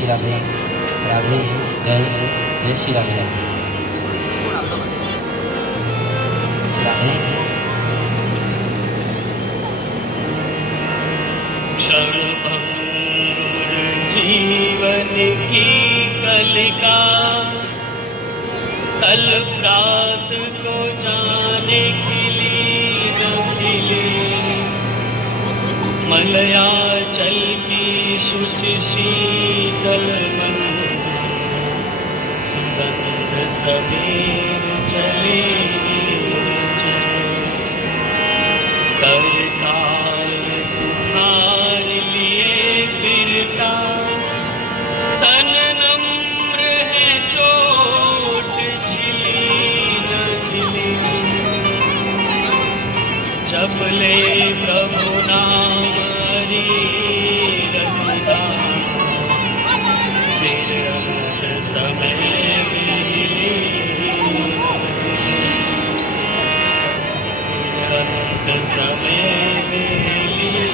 श्री राधे राधे जय जय श्री राधे श्री राधे। क्षणभंगुर जीवन की कलिका कल प्रात को जाने खिली न खिली। मलयाचल की शुच शीतल मन सुगंध सबेर चले चले। करताल उठार लिए फिरता तन नम्र है चोट झिली न झिली। जब ले प्रभु नाम हरि रसदा फिर अंत समय मिली। फिर अंत समय मिली।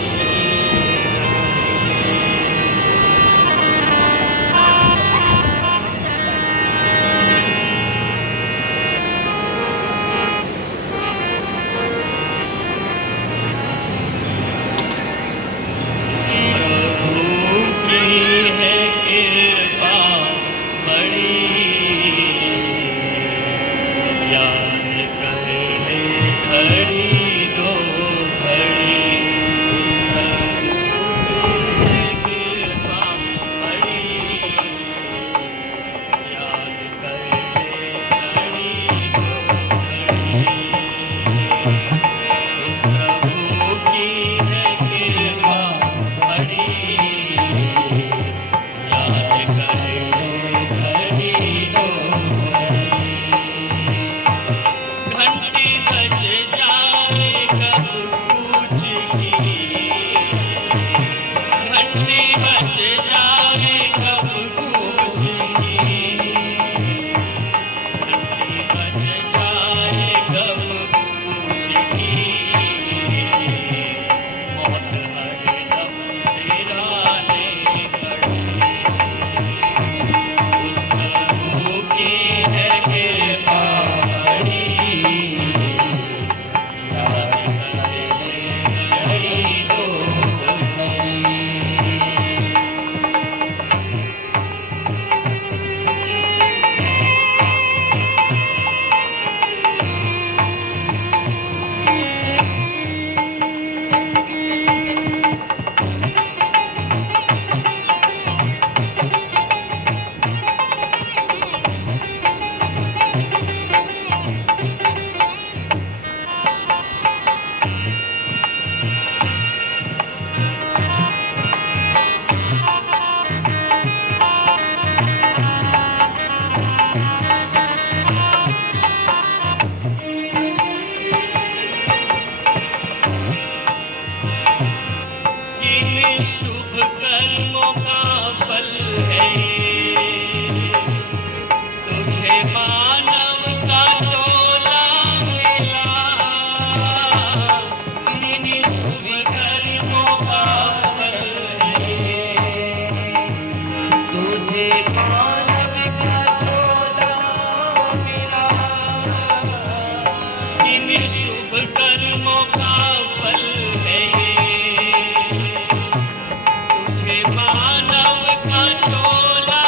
शुभ कर्मों का फल है तुझे मानव का चोला मिला। इन्हीं शुभ कर्मों का फल है तुझे मानव का चोला मिला। इन्हीं शुभ कर्मों का फल है मानव का चोला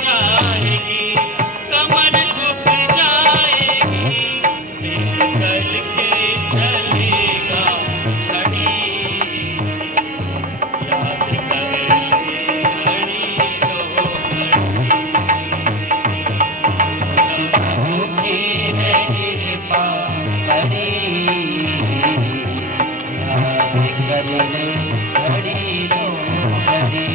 जाएगी, कमर झुक जाएगी, दिल करके चलेगा छड़ी, याद कर ले घड़ी दो की है कृपा करी, याद कर ले घड़ी दो घड़ी।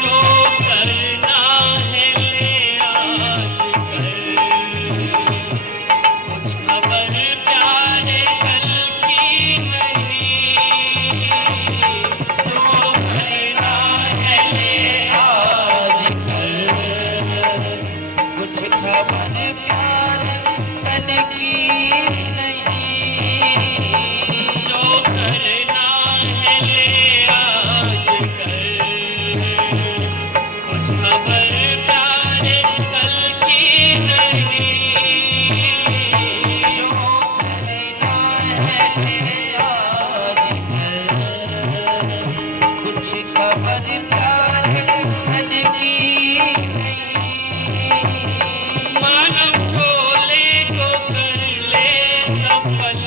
जो करना है ले आज कर, कुछ खबर प्यारे कल की नहीं, जो करना है ले आज कर कुछ खबर प्यार कल की नहीं, जो करना है ले आज कर, कुछ खबर प्यारे कल की नहीं, जो करना है आज कर कुछ खबर प्यार कल की नहीं। मानव झोले को कर ले सफल,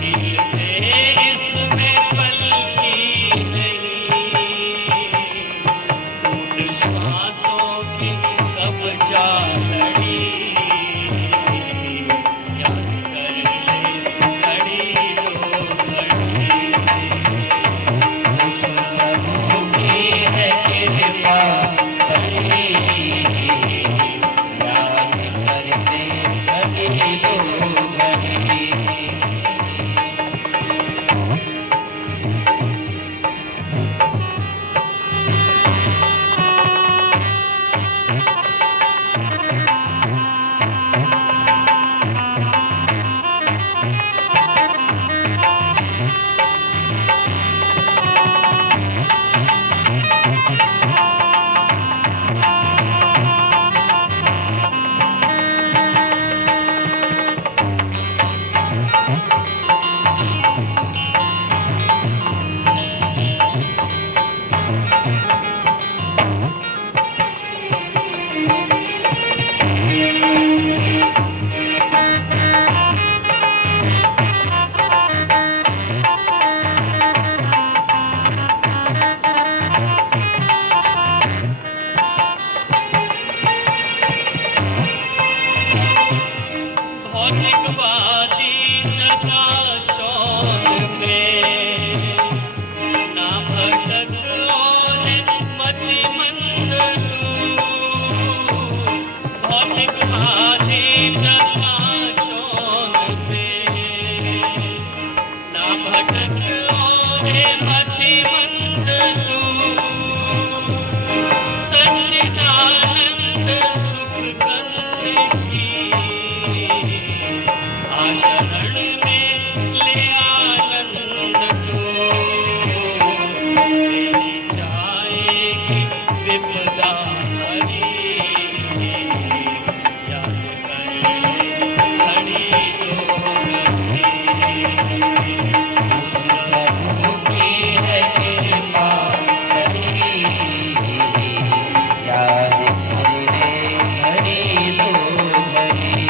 ढील में इसमें पल की नहीं, टूट श्वासों की कब जा लड़ी, याद कर ले घड़ी दो घड़ी। उस प्रभु की है कृपा करी, याद करते घड़ी दो घड़ी। भौतिकवादी चकाचौंध में ना भटक और मतिमंद तू, भौतिकवादी चकाचौंध में ना भटक और मतिमंद तू, सच्चिदानंद सुख कंठ की शरण में ले आनंद को, तेरी जाएगी विपदा हरी, याद कर ले घड़ी दो घड़ी। उस प्रभु की है कृपा करी, याद कर ले घड़ी दो घड़ी।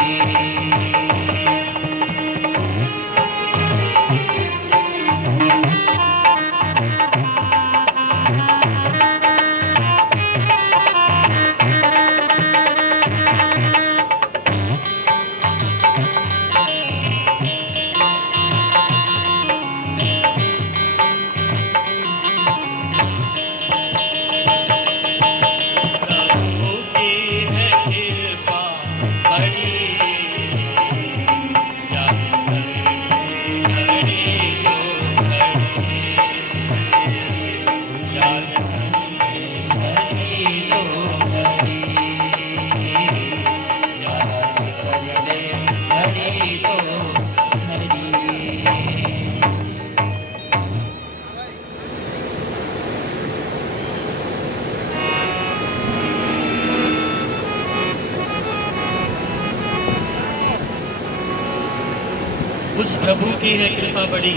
उस प्रभु की है कृपा बड़ी,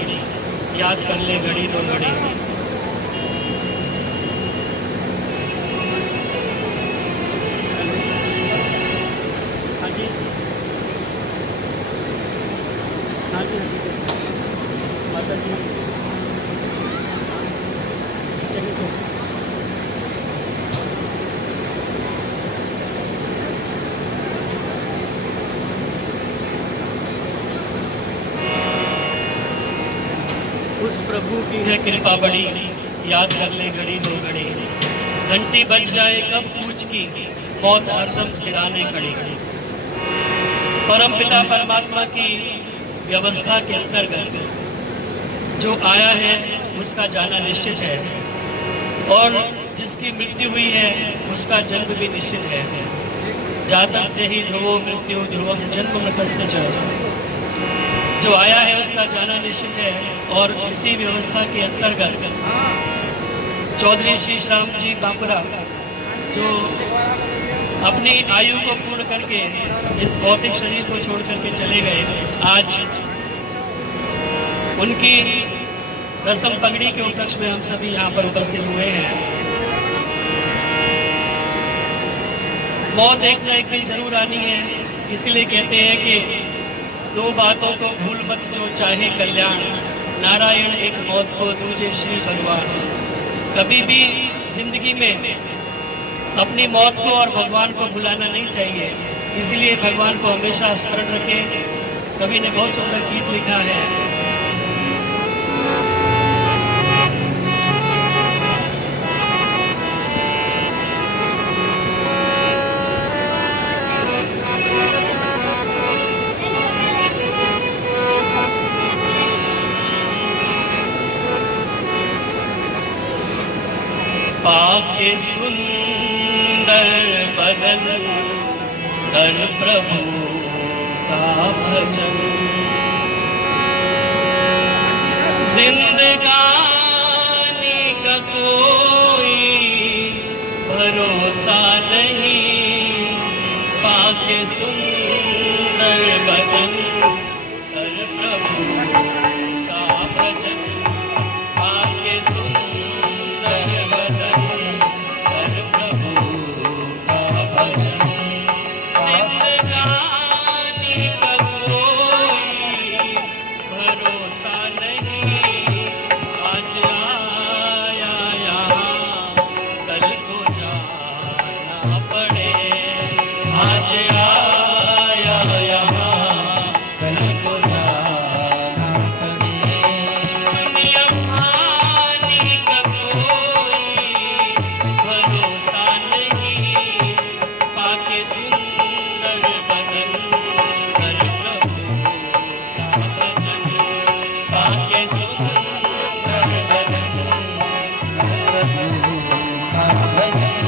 याद कर ले घड़ी दो घड़ी। हाँ जी, हाँ जी, माता जी उस प्रभु की है कृपा बड़ी, याद कर ले घड़ी दो घड़ी। घंटी बज जाए कब पूछ की, मौत हरदम सिराने खड़ी। परम पिता परमात्मा की व्यवस्था के अंतर्गत जो आया है उसका जाना निश्चित है, और जिसकी मृत्यु हुई है उसका जन्म भी निश्चित है। जातस्य ही ध्रुवो मृत्यु ध्रुवम जन्म मृतस्य च। जो आया है उसका जाना निश्चित है, और इसी व्यवस्था के अंतर्गत चौधरी श्री राम जी बापुरा जो अपनी आयु को पूर्ण करके इस भौतिक शरीर को छोड़ करके चले गए, आज उनकी रसम पगड़ी के उपलक्ष्य में हम सभी यहाँ पर उपस्थित हुए हैं। मौत एक न एक दिन जरूर आनी है, इसीलिए कहते हैं कि दो बातों को भूल मत जो चाहे कल्याण, नारायण एक मौत को दूजे श्री भगवान। कभी भी जिंदगी में अपनी मौत को और भगवान को भुलाना नहीं चाहिए, इसलिए भगवान को हमेशा स्मरण रखें। कवि ने बहुत सुंदर गीत लिखा है, पाके सुंदर बदन कर प्रभु का भजन। जिंदगानी का कोई भरोसा नहीं, पाके सुंदर बदन कर प्रभु का भजन। पाके सुंदर बदन कर प्रभु का भजन। जिंदगानी का कोई भरोसा नहीं, आज आया यहाँ कल को जाना पड़े। आज आया यहाँ कल को जाना पड़े। दुनिया फानी का कोई भरोसा नहीं, पाके सुंदर बदन कर प्रभु का भजन। पाके सुंदर बदन कर प्रभु का भजन।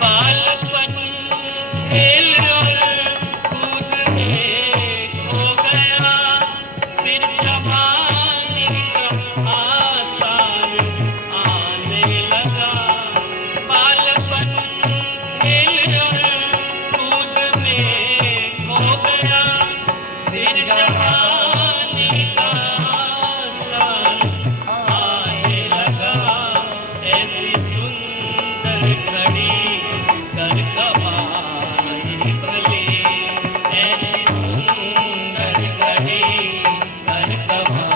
बालपन खेल और कूद में खो गया, फिर जवानी का आसार आने लगा। बालपन खेल और कूद में खो गया, फिर जवानी का आसार आने लगा। ऐसी सुंदर घड़ी कर कमाई भली, ऐसी सुंदर घड़ी कर कमाई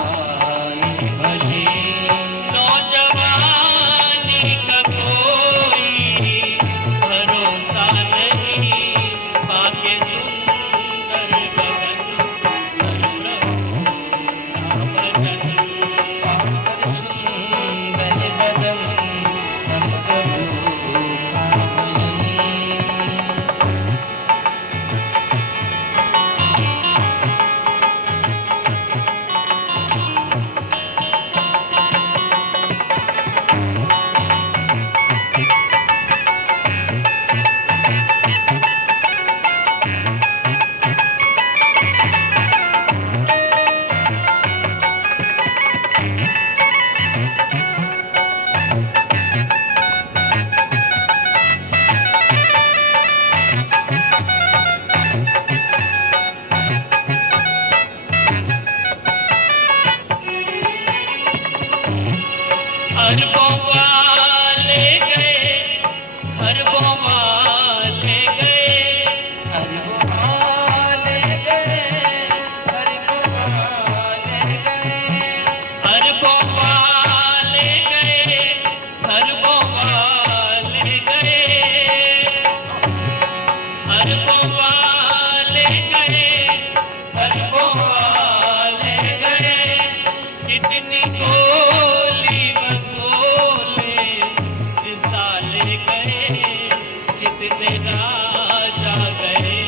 अरबों वाले गए, अरबों वाले गए, अरबों वाले गए, अरबों वाले गए, अरबों वाले गए, अरबों वाले गए, अरबों वाले गए, अरबों वाले गए। कितनी गोली बगोले रिसाले गए, कितने राजा गए,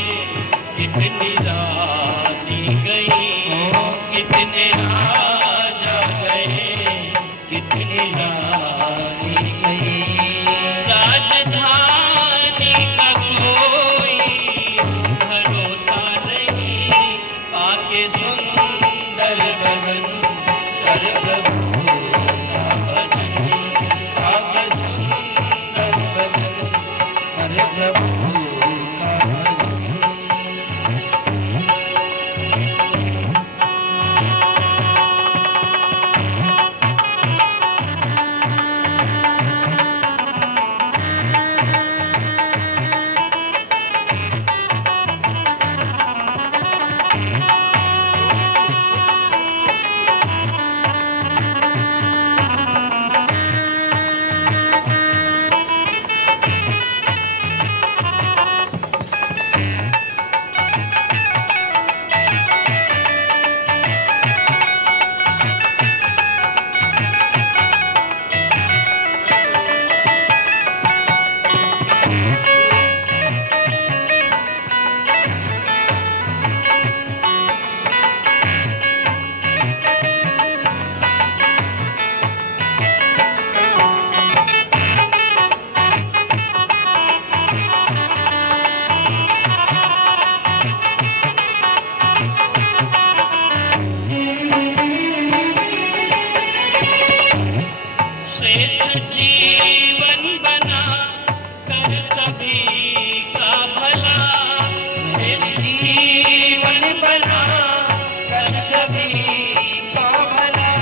कितनी रानी गई, कितने राजा गए, कितनी रानी गई। राजधानी का कोई भरोसा नहीं, पाके सुंदर बदन कर प्रभु का भजन, आगे सुंदर बदन कर प्रभु का भजन। श्रेष्ठ जीवन बना कर सभी का भला, श्रेष्ठ जीवन बना कर सभी का भला,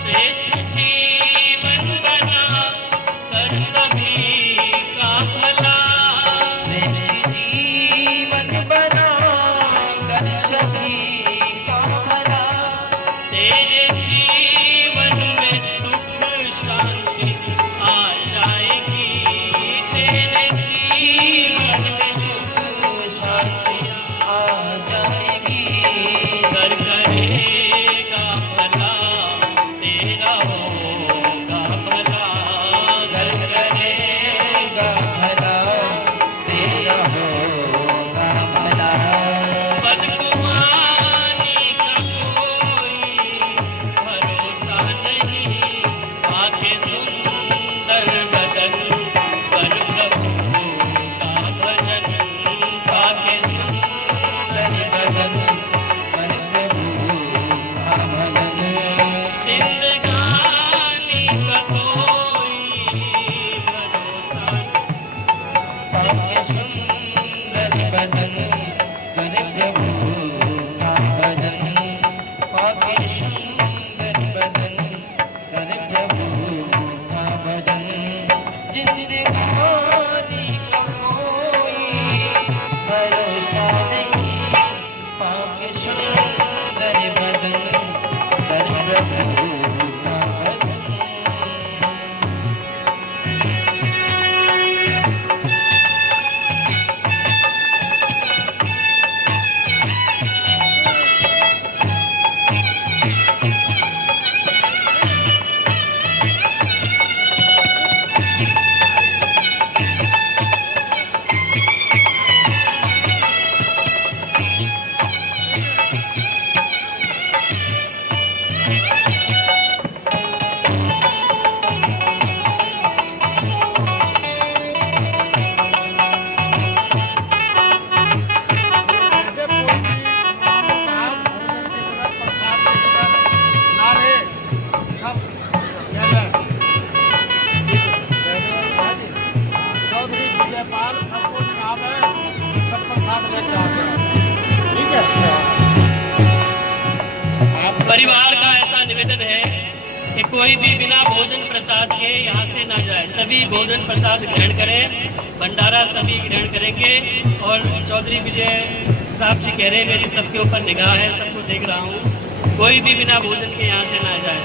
श्रेष्ठ जीवन बना कर सभी का भला। श्रेष्ठ जीवन बना कर सभी का भला। तेरे जीवन में सुख शांति आ जाएगी, तेरे जीवन में सुख शांति आ जाएगी। कर करेगा भला, तेरा होगा भला, कर करेगा भला, तेरा होगा भला। बदगुमानी का कोई भरोसा नहीं, आके सुंदर बदन कर प्रभु का भजन, आके सुंदर बदन कर प्रभु का भजन। जिंदगानी का कोई भरोसा पाके सुंदर बदन कर प्रभु का भजन। पाके सुंदर बदन कर प्रभु का भजन। जिंदगानी का कोई भरोसा नहीं, पाके सुंदर बदन कर प्रभु का भजन। परिवार का ऐसा निवेदन है कि कोई भी बिना भोजन प्रसाद के यहाँ से ना जाए। सभी भोजन प्रसाद ग्रहण करें, भंडारा सभी ग्रहण करेंगे। और चौधरी विजय साहब जी कह रहे हैं मेरी सबके ऊपर निगाह है, सबको देख रहा हूँ, कोई भी बिना भोजन के यहाँ से ना जाए।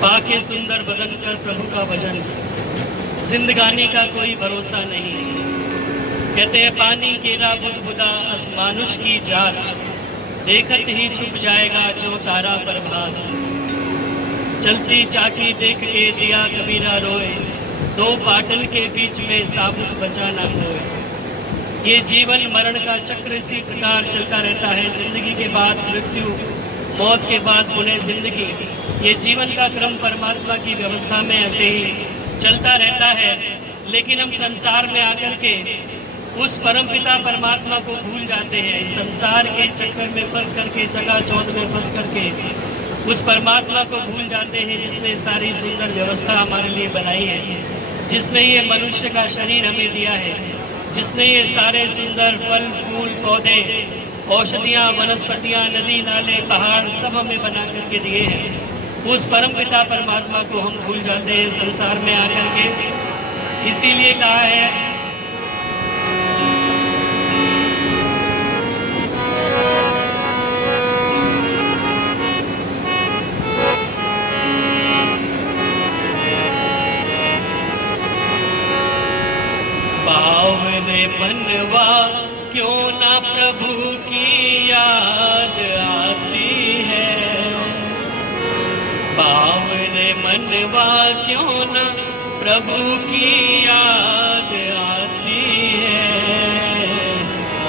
पाके सुंदर बदन कर प्रभु का भजन, जिंदगानी का कोई भरोसा नहीं। कहते हैं पानी केरा बुदबुदा असमानुष की जात, देखत ही छुप जाएगा जो तारा प्रभात। चलती चाची देख के दिया कबीरा रोए, दो पाटन के बीच में साबुत बचा ना कोई। ये जीवन मरण का चक्र इसी प्रकार चलता रहता है। जिंदगी के बाद मृत्यु, मौत के बाद पुनः जिंदगी, ये जीवन का क्रम परमात्मा की व्यवस्था में ऐसे ही चलता रहता है। लेकिन हम संसार में आकर के उस परमपिता परमात्मा को भूल जाते हैं। संसार के चक्कर में फंस करके, चकाचौंध में फंस करके उस परमात्मा को भूल जाते हैं जिसने सारी सुंदर व्यवस्था हमारे लिए बनाई है, जिसने ये मनुष्य का शरीर हमें दिया है, जिसने ये सारे सुंदर फल फूल पौधे, औषधियाँ, वनस्पतियाँ, नदी नाले, पहाड़ सब हमें बना करके दिए हैं। उस परम पिता परमात्मा को हम भूल जाते हैं संसार में आकर के। इसीलिए कहा है बावने बनवा क्यों ना प्रभु की याद आती है, बावने मनवा क्यों न प्रभु की याद आती है।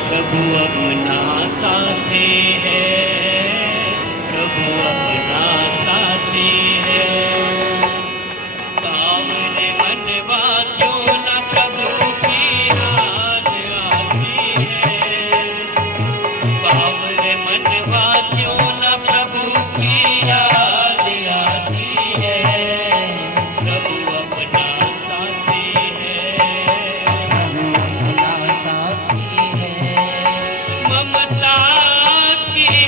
प्रभु अपना साथी है, प्रभु अपना साथी है। बावने मनवा क्यों न प्रभु की याद आती है, बावने मनवा क्यों न प्रभु की याद ममता की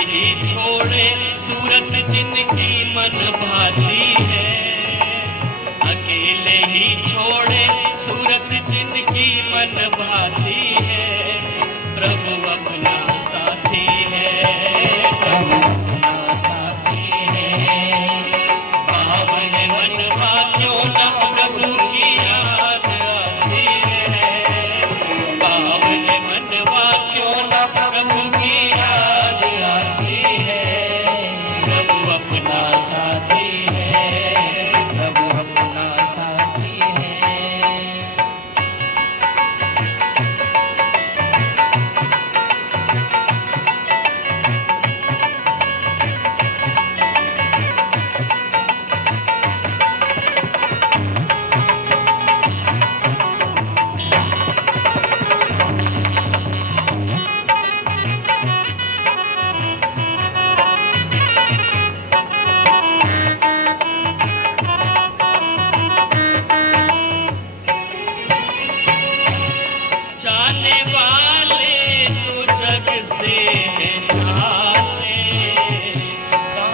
ही छोड़े सूरत जिनकी मन भाती है, अकेले ही छोड़े सूरत जिनकी मन भाती है, प्रभु अपना साथी है, प्रभु अपना साथी है। पावन मनवा क्यों न प्रभु की याद आती है, पावन मनवा क्यों न प्रभु की याद आती है, प्रभु अपना साथी है, प्रभु अपना साथी है। जाने वाले तो जग से हैं जाते,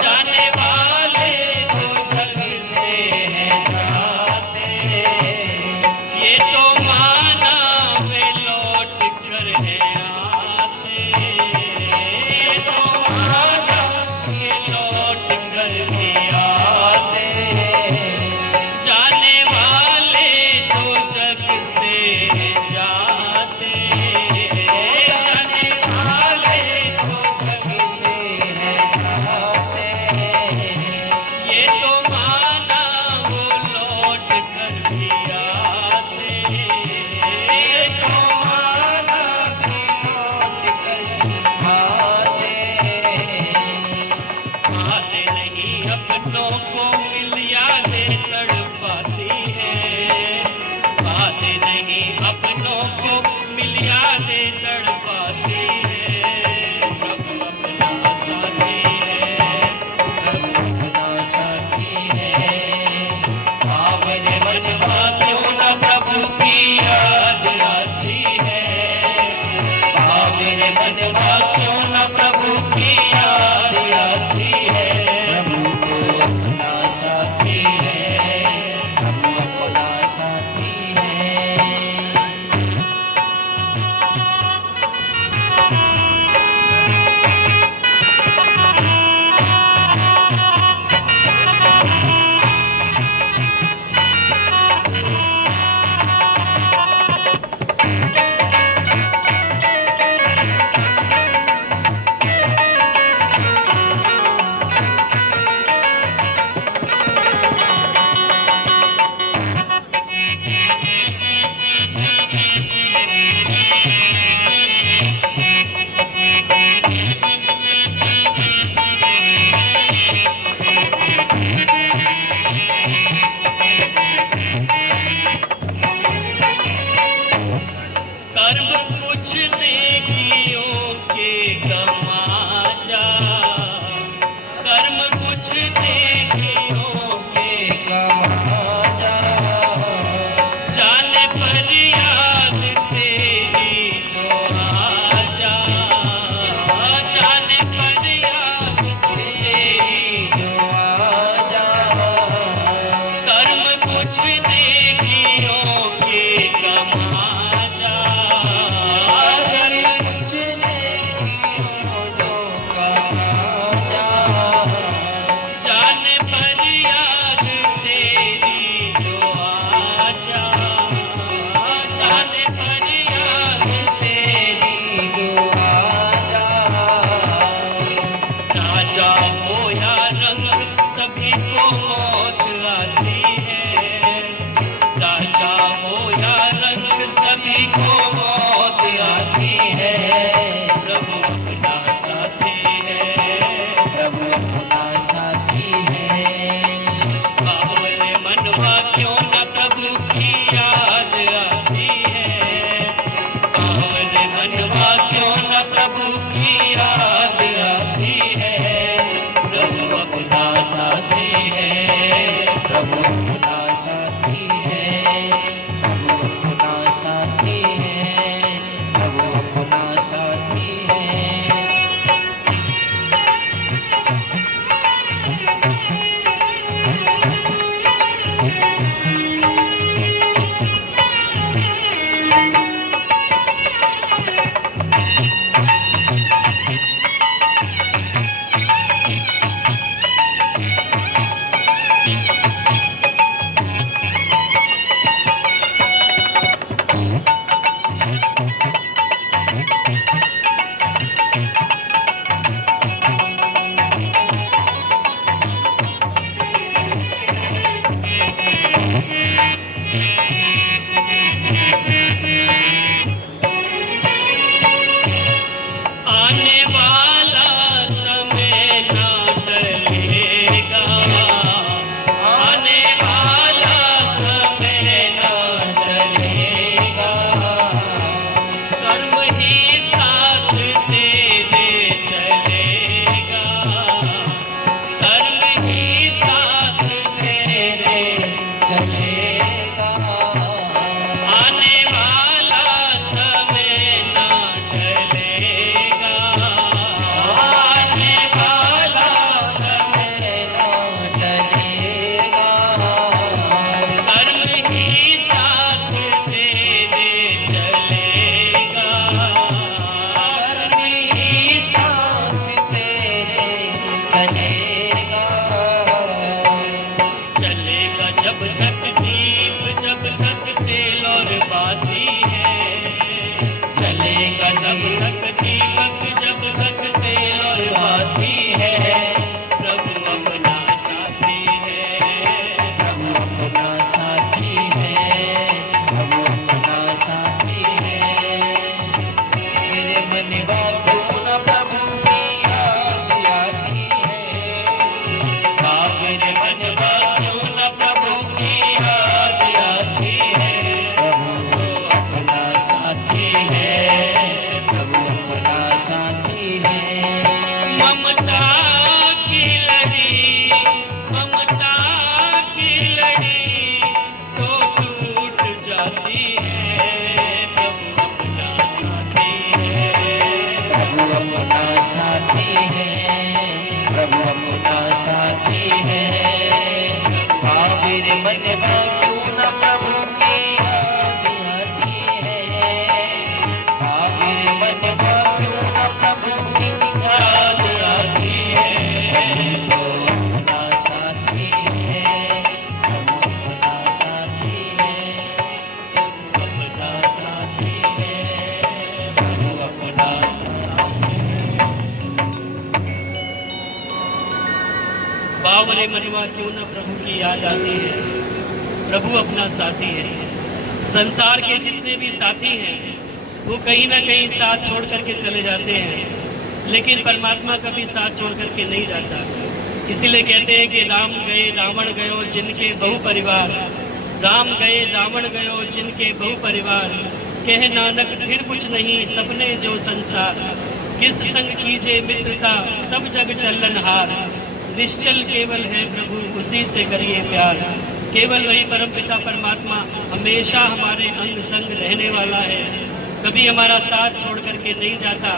जाने वाले तो जग से हैं जाते, ये तो माना वे लौट कर है आते, ये तो माना वे लौट कर भी आते, जाने वाले तो जग से हैं जाते, जाने वाले तो जग से हैं जाते, ये तो माना वो लौट कर भी आते, ये तो माना वो लौट कर भी आते नहीं अपनों को मिल यादें तड़पाती है, बातें नहीं अपनों को मिल यादें तड़पाती है, प्रभु अपना साथी है, प्रभु अपना साथी है। पावन मनवा क्यों न प्रभु की याद आती है, पावन मनवा क्यों न प्रभु की याद आती है, प्रभु तो अपना साथी है, प्रभु अपना साथी है। कर्म कुछ नेकियों के कमा जा, कर्म कुछ नेकियों के कमा जा, जाने पर याद तेरी जो आ जा, जाने पर याद तेरी जो आ जा, कर्म कुछ नेकियों के कमा जा, कुछ नेकियों जो कमा जा, जाने पर याद तेरी जो आ जा, जाने पर याद तेरी जो आ जा। राजा हो या रंग सभी को मौत आती है, राजा हो या रंग सभी को मौत आती है, प्रभु अपना साथी है, प्रभु अपना साथी है। पावन मनवा क्यों न प्रभु की याद आती है, पावन मनवा क्यों न प्रभु की याद आती है, प्रभु अपना साथी है, वाला समय ना टलेगा, आने वाला समय ना टलेगा, कर्म ही साथ तेरे चलेगा, कर्म ही साथ तेरे चलेगा, आने वाला समय ना टलेगा, आने वाला समय ना टलेगा, कर्म ही साथ तेरे चलेगा, कर्म ही साथ तेरे चलेगा, चलेगा जब तक दीप, जब तक तेल और बाती है, चलेगा जब तक दीपक, जब तक तेल और बाती है, प्रभु अपना साथी है, प्रभु अपना साथी है, प्रभु अपना साथी है, मेरे मन क्यों न प्रभु की याद आती है, मेरे मन क्यों न प्रभु की याद आती है, प्रभु अपना साथी है, प्रभु अपना साथी है, ममता की लड़ी, ममता की लड़ी तो टूट जाती है, प्रभु अपना साथी है, प्रभु अपना साथी है, प्रभु अपना साथी है, मेरे मन क्यों न प्रभु की याद आती है, मेरे मन क्यों न प्रभु की याद आती है, प्रभु अपना साथी है, प्रभु अपना साथी है, अपना साथी है, प्रभु अपना साथी है। बावरे मनवा क्यों न प्रभु की याद आती है, प्रभु अपना साथी है। संसार के जितने भी साथी हैं वो कहीं ना कहीं साथ छोड़ करके चले जाते हैं, लेकिन परमात्मा कभी साथ छोड़ करके नहीं जाता। इसीलिए कहते हैं कि राम गए रावण गयो जिनके बहु परिवार, राम गए रावण गयो जिनके बहु परिवार, कह नानक फिर कुछ नहीं सपने जो संसार, किस संग कीजे मित्रता सब जग चलनहार, निश्चल केवल है प्रभु उसी से करिए प्यार। केवल वही परमपिता परमात्मा हमेशा हमारे अंग संग रहने वाला है, कभी हमारा साथ छोड़ करके नहीं जाता।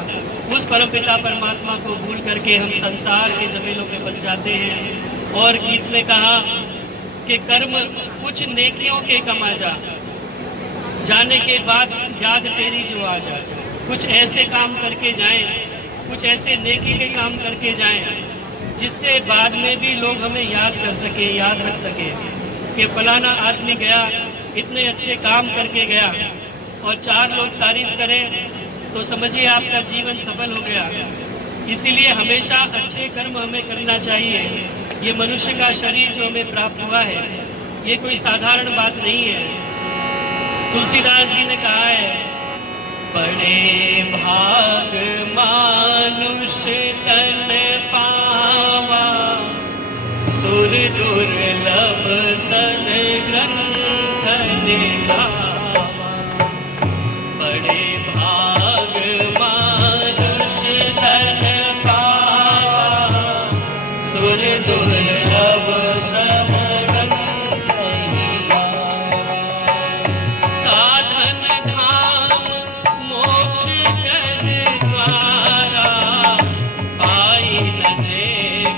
उस परमपिता परमात्मा को भूल करके हम संसार के जमीनों पे फंस जाते हैं। और गीत ने कहा कि कर्म कुछ नेकियों के कमा जा, जाने के बाद याद तेरी जो आ जाए। कुछ ऐसे काम करके जाएं, कुछ ऐसे नेकी के काम करके जाएं जिससे बाद में भी लोग हमें याद कर सके, याद रख सके कि फलाना आदमी गया इतने अच्छे काम करके गया, और 4 लोग तारीफ करें तो समझिए आपका जीवन सफल हो गया। इसीलिए हमेशा अच्छे कर्म हमें करना चाहिए। ये मनुष्य का शरीर जो हमें प्राप्त हुआ है ये कोई साधारण बात नहीं है। तुलसीदास जी ने कहा है, बड़े भाग मानुष तन पावा, सुर दुर्लभ सन ग्रंथ निगावा। बड़े भाग मानुष तन पावा, सुर दुर्लभ सन ग्रंथ निगावा। साधन धाम मोक्ष कर द्वारा, पाई न जे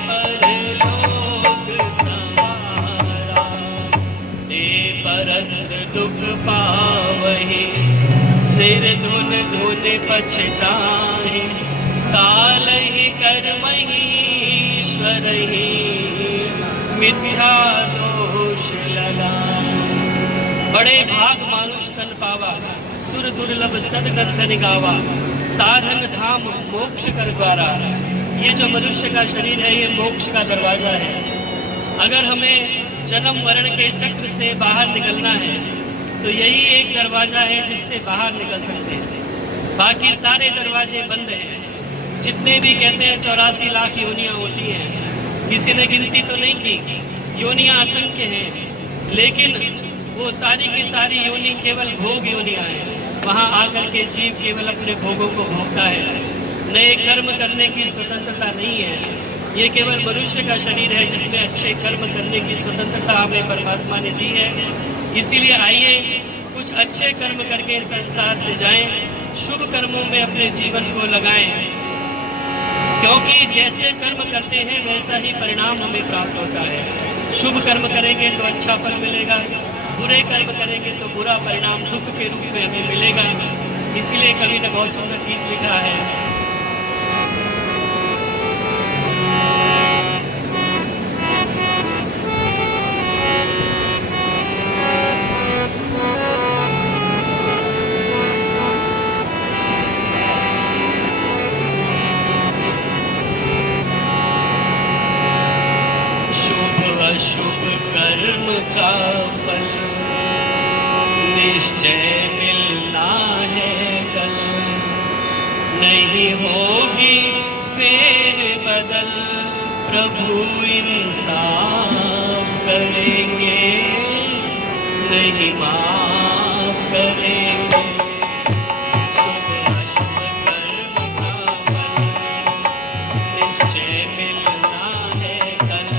परलोक संवारा। दे परत्र दुख पावहि, सिर धुन धुन पछताहि। कालहि कर्महि ईश्वरहि, मिथ्या दोष लगाए। बड़े भाग मानुष तन पावा, सुर दुर्लभ सदग्रंथ निगावा। साधन धाम मोक्ष कर द्वारा। ये जो मनुष्य का शरीर है ये मोक्ष का दरवाजा है। अगर हमें जन्म मरण के चक्र से बाहर निकलना है तो यही एक दरवाजा है जिससे बाहर निकल सकते हैं, बाकी सारे दरवाजे बंद हैं। जितने भी कहते हैं 84 लाख योनियां होती हैं, किसी ने गिनती तो नहीं की, योनियां असंख्य हैं, लेकिन वो सारी की सारी योनि केवल भोग योनियां हैं। वहाँ आकर के जीव केवल अपने भोगों को भोगता है, नए कर्म करने की स्वतंत्रता नहीं है। ये केवल मनुष्य का शरीर है जिसमें अच्छे कर्म करने की स्वतंत्रता हमें परमात्मा ने दी है। इसीलिए आइए कुछ अच्छे कर्म करके संसार से जाएं, शुभ कर्मों में अपने जीवन को लगाएं, क्योंकि जैसे कर्म करते हैं वैसा ही परिणाम हमें प्राप्त होता है। शुभ कर्म करेंगे तो अच्छा फल मिलेगा, बुरे कर्म करेंगे तो बुरा परिणाम दुख के रूप में हमें मिलेगा। इसीलिए कवि ने बहुत सुंदर गीत लिखा है। शुभ कर्म का फल निश्चय मिलना है कल, नहीं होगी फेर बदल, प्रभु इंसाफ करेंगे, नहीं माफ करेंगे। शुभ अशुभ कर्म का फल निश्चय मिलना है कल,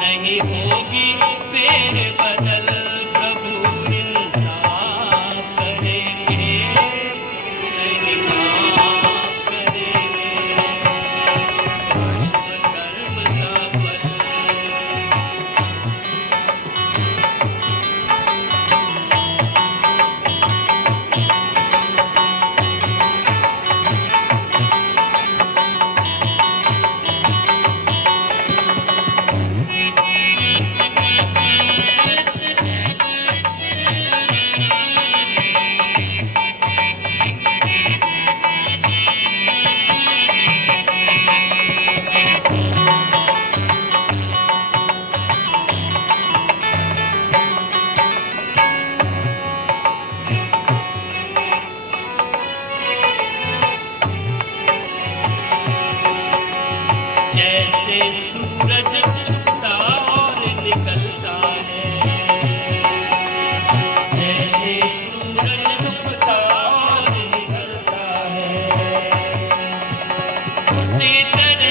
नहीं होगी फेर बदल, प्रभु इंसाफ करेंगे, नहीं माफ करेंगे। शुभ कर्म का फल जैसे सूरज छुपता और निकलता है, जैसे सूरज छुपता और निकलता है, उसी तरह